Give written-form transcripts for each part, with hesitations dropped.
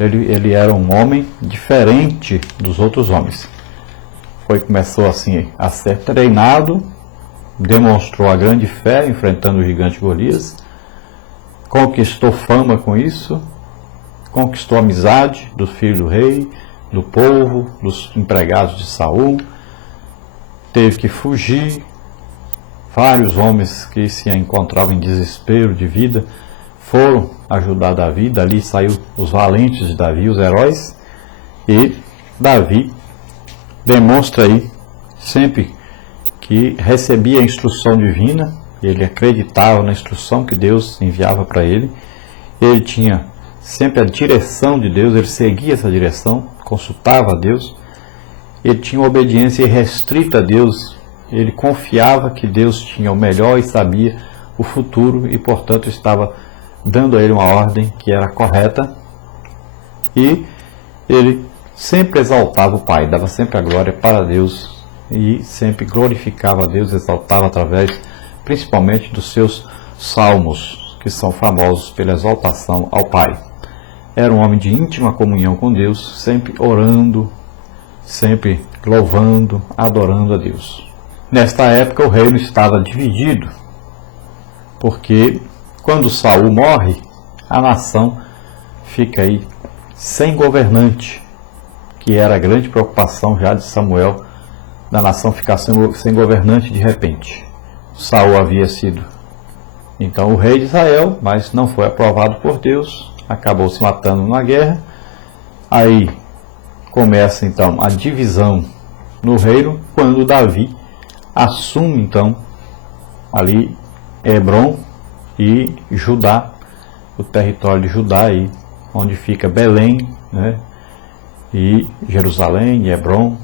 Ele era um homem diferente dos outros homens. Começou assim a ser treinado, demonstrou a grande fé enfrentando o gigante Golias, conquistou fama com isso, conquistou a amizade do filho do rei, do povo, dos empregados de Saul, teve que fugir. Vários homens que se encontravam em desespero de vida foram ajudar Davi. Dali saiu os valentes de Davi, os heróis, e Davi demonstra aí, sempre que recebia a instrução divina, ele acreditava na instrução que Deus enviava para ele, ele tinha sempre a direção de Deus, ele seguia essa direção, consultava a Deus, ele tinha uma obediência irrestrita a Deus, ele confiava que Deus tinha o melhor e sabia o futuro e, portanto, estava dando a ele uma ordem que era correta, e ele sempre exaltava o Pai, dava sempre a glória para Deus e sempre glorificava a Deus, exaltava através principalmente dos seus salmos, que são famosos pela exaltação ao Pai. Era um homem de íntima comunhão com Deus, sempre orando, sempre louvando, adorando a Deus. Nesta época o reino estava dividido, porque quando Saul morre, a nação fica aí sem governante, que era a grande preocupação já de Samuel, da nação ficar sem governante de repente. Saul havia sido então o rei de Israel, mas não foi aprovado por Deus, acabou se matando na guerra. Aí começa então a divisão no reino, quando Davi assume então ali Hebrom e Judá, o território de Judá aí, onde fica Belém, né? E Jerusalém e Hebrom.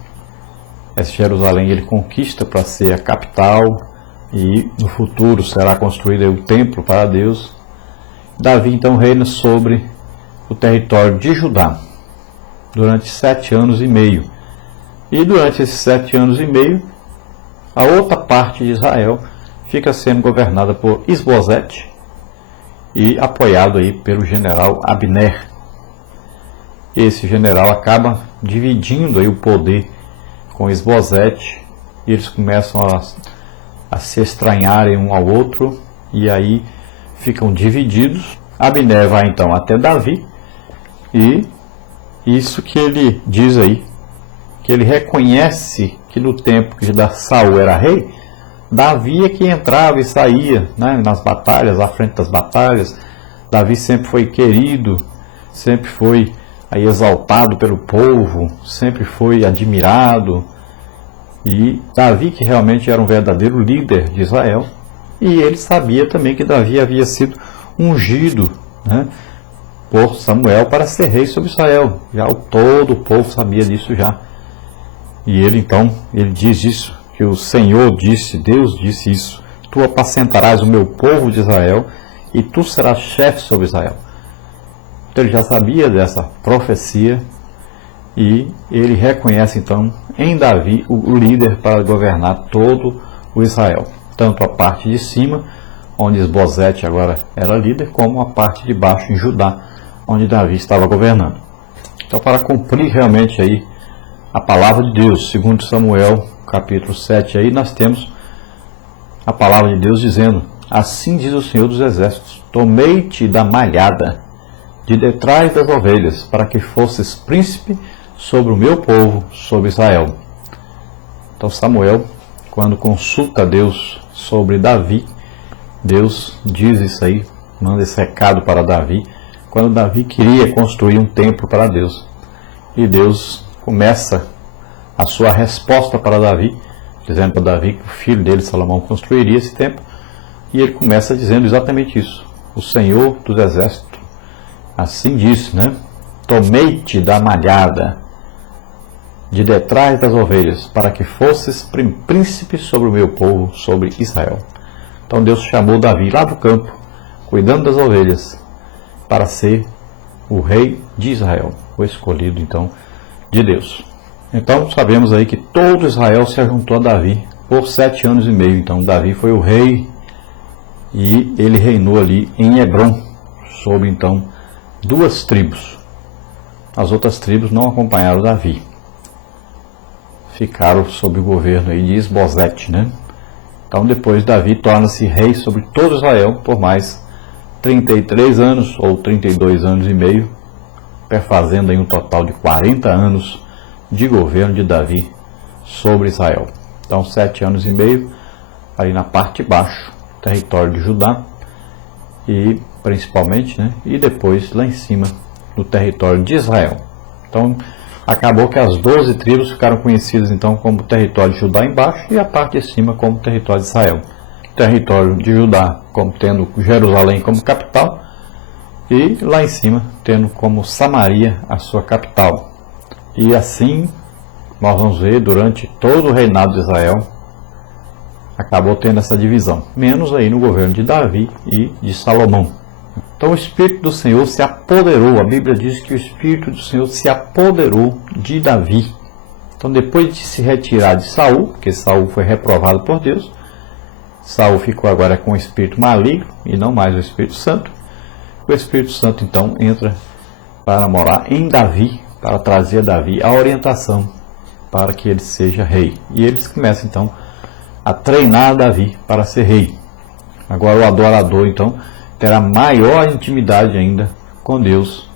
Esse Jerusalém ele conquista para ser a capital, e no futuro será construído aí o templo para Deus. Davi então reina sobre o território de Judá durante 7 anos e meio. E durante esses 7 anos e meio, a outra parte de Israel fica sendo governada por Isbosete e apoiado aí pelo general Abner. Esse general acaba dividindo aí o poder com Isbosete, e eles começam a se estranharem um ao outro, e aí ficam divididos. Abner vai então até Davi, e isso que ele diz aí, que ele reconhece que no tempo que Saul era rei, Davi é que entrava e saía, né, nas batalhas, à frente das batalhas. Davi sempre foi querido, sempre foi aí exaltado pelo povo, sempre foi admirado. E Davi, que realmente era um verdadeiro líder de Israel, e ele sabia também que Davi havia sido ungido, né, por Samuel para ser rei sobre Israel. Já todo o povo sabia disso já. E ele então, ele diz isso, que o Senhor disse, Deus disse isso: tu apacentarás o meu povo de Israel, e tu serás chefe sobre Israel. Então ele já sabia dessa profecia, e ele reconhece então em Davi o líder para governar todo o Israel, tanto a parte de cima, onde Isbosete agora era líder, como a parte de baixo em Judá, onde Davi estava governando. Então, para cumprir realmente aí a palavra de Deus, segundo Samuel capítulo 7, aí nós temos a palavra de Deus dizendo: assim diz o Senhor dos Exércitos, tomei-te da malhada de detrás das ovelhas, para que fosses príncipe sobre o meu povo, sobre Israel. Então Samuel, quando consulta Deus sobre Davi, Deus diz isso aí, manda esse recado para Davi, quando Davi queria construir um templo para Deus. E Deus começa a sua resposta para Davi, dizendo para Davi que o filho dele, Salomão, construiria esse templo. E ele começa dizendo exatamente isso: o Senhor dos Exércitos assim disse, né? Tomei-te da malhada de detrás das ovelhas, para que fosses príncipe sobre o meu povo, sobre Israel. Então Deus chamou Davi lá do campo, cuidando das ovelhas, para ser o rei de Israel, o escolhido então de Deus. Então sabemos aí que todo Israel se ajuntou a Davi por 7 anos e meio. Então Davi foi o rei, e ele reinou ali em Hebrom, sobre então 2 tribos. as outras tribos não acompanharam Davi. Ficaram sob o governo aí de Isbosete, né? Então depois Davi torna-se rei sobre todo Israel por mais 33 anos ou 32 anos e meio, perfazendo aí um total de 40 anos de governo de Davi sobre Israel. Então 7 anos e meio ali na parte de baixo, território de Judá, e principalmente, né? E depois lá em cima no território de Israel. Então acabou que as 12 tribos ficaram conhecidas então como território de Judá embaixo e a parte de cima como território de Israel. Território de Judá como tendo Jerusalém como capital e lá em cima tendo como Samaria a sua capital. E assim nós vamos ver durante todo o reinado de Israel acabou tendo essa divisão, menos aí no governo de Davi e de Salomão. Então o Espírito do Senhor se apoderou, a Bíblia diz que o Espírito do Senhor se apoderou de Davi. Então depois de se retirar de Saul, porque Saul foi reprovado por Deus, Saul ficou agora com o Espírito maligno e não mais o Espírito Santo. O Espírito Santo então entra para morar em Davi, para trazer a Davi a orientação para que ele seja rei. E eles começam então a treinar Davi para ser rei. Agora o adorador então terá maior intimidade ainda com Deus.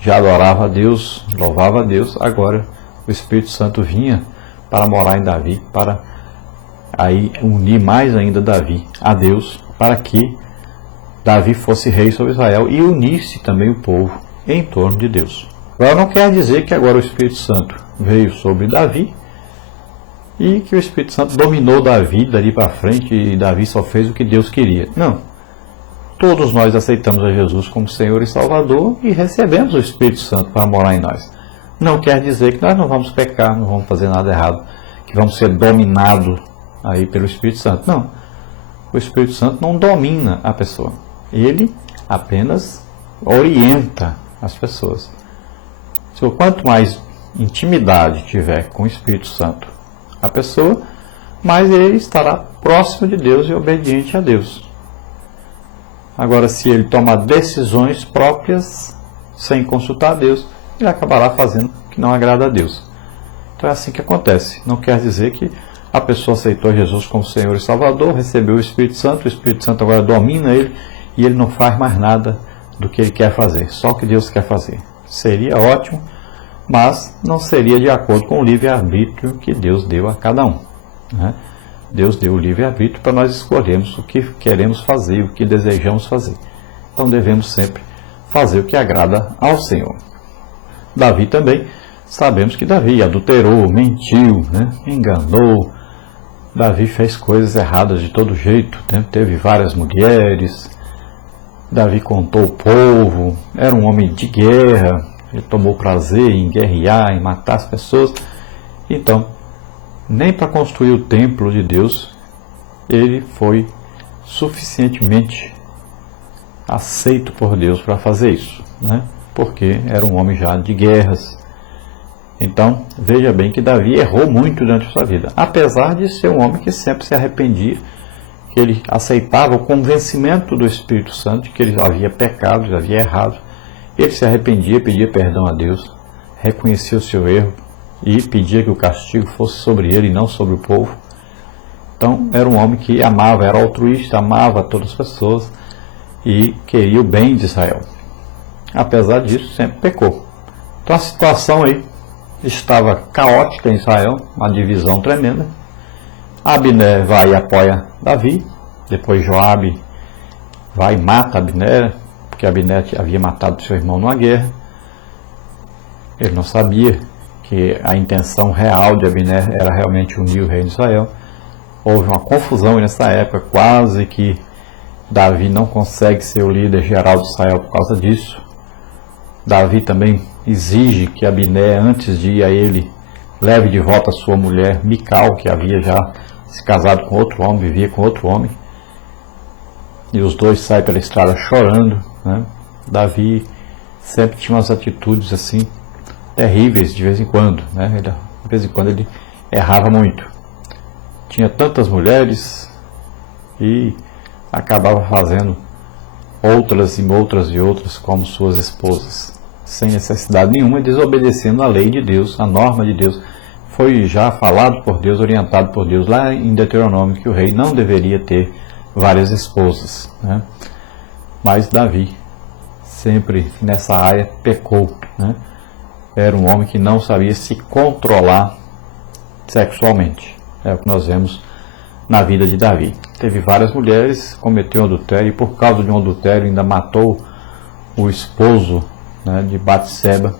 Já adorava a Deus, louvava a Deus, agora o Espírito Santo vinha para morar em Davi, para aí unir mais ainda Davi a Deus, para que Davi fosse rei sobre Israel e unisse também o povo em torno de Deus. Agora não quer dizer que agora o Espírito Santo veio sobre Davi e que o Espírito Santo dominou Davi dali para frente e Davi só fez o que Deus queria. Não. Todos nós aceitamos a Jesus como Senhor e Salvador e recebemos o Espírito Santo para morar em nós. Não quer dizer que nós não vamos pecar, não vamos fazer nada errado, que vamos ser dominados aí pelo Espírito Santo. Não. O Espírito Santo não domina a pessoa. Ele apenas orienta as pessoas. Quanto mais intimidade tiver com o Espírito Santo a pessoa, mais ele estará próximo de Deus e obediente a Deus. Agora, se ele tomar decisões próprias, sem consultar a Deus, ele acabará fazendo o que não agrada a Deus. Então é assim que acontece. Não quer dizer que a pessoa aceitou Jesus como Senhor e Salvador, recebeu o Espírito Santo agora domina ele, e ele não faz mais nada do que ele quer fazer, só o que Deus quer fazer. Seria ótimo, mas não seria de acordo com o livre-arbítrio que Deus deu a cada um, né? Deus deu o livre-arbítrio para nós escolhermos o que queremos fazer, o que desejamos fazer. Então devemos sempre fazer o que agrada ao Senhor. Davi também, sabemos que Davi adulterou, mentiu, né? Enganou. Davi fez coisas erradas de todo jeito, né? Teve várias mulheres. Davi contou o povo, era um homem de guerra, ele tomou prazer em guerrear, em matar as pessoas. Então, nem para construir o templo de Deus, ele foi suficientemente aceito por Deus para fazer isso, né? Porque era um homem já de guerras. Então, veja bem que Davi errou muito durante a sua vida, apesar de ser um homem que sempre se arrependia, que ele aceitava o convencimento do Espírito Santo de que ele havia pecado, havia errado. Ele se arrependia, pedia perdão a Deus, reconhecia o seu erro e pedia que o castigo fosse sobre ele e não sobre o povo. Então era um homem que amava, era altruísta, amava todas as pessoas e queria o bem de Israel. Apesar disso, sempre pecou. Então a situação aí estava caótica em Israel, uma divisão tremenda. Abner vai e apoia Davi, depois Joabe vai e mata Abner, porque Abner havia matado seu irmão numa guerra. Ele não sabia que a intenção real de Abner era realmente unir o reino de Israel. Houve uma confusão nessa época, quase que Davi não consegue ser o líder geral de Israel por causa disso. Davi também exige que Abner, antes de ir a ele, leve de volta a sua mulher Mical, que havia já se casado com outro homem, vivia com outro homem. E os dois saem pela estrada chorando, né? Davi sempre tinha umas atitudes assim terríveis de vez em quando, né? De vez em quando ele errava muito. Tinha tantas mulheres e acabava fazendo outras como suas esposas. sem necessidade nenhuma, desobedecendo a lei de Deus, a norma de Deus. Foi já falado por Deus, orientado por Deus lá em Deuteronômio, que o rei não deveria ter várias esposas, né? Mas Davi, sempre nessa área, pecou, né? Era um homem que não sabia se controlar sexualmente. É o que nós vemos na vida de Davi. Teve várias mulheres, cometeu adultério, e por causa de um adultério ainda matou o esposo, né, de Batseba.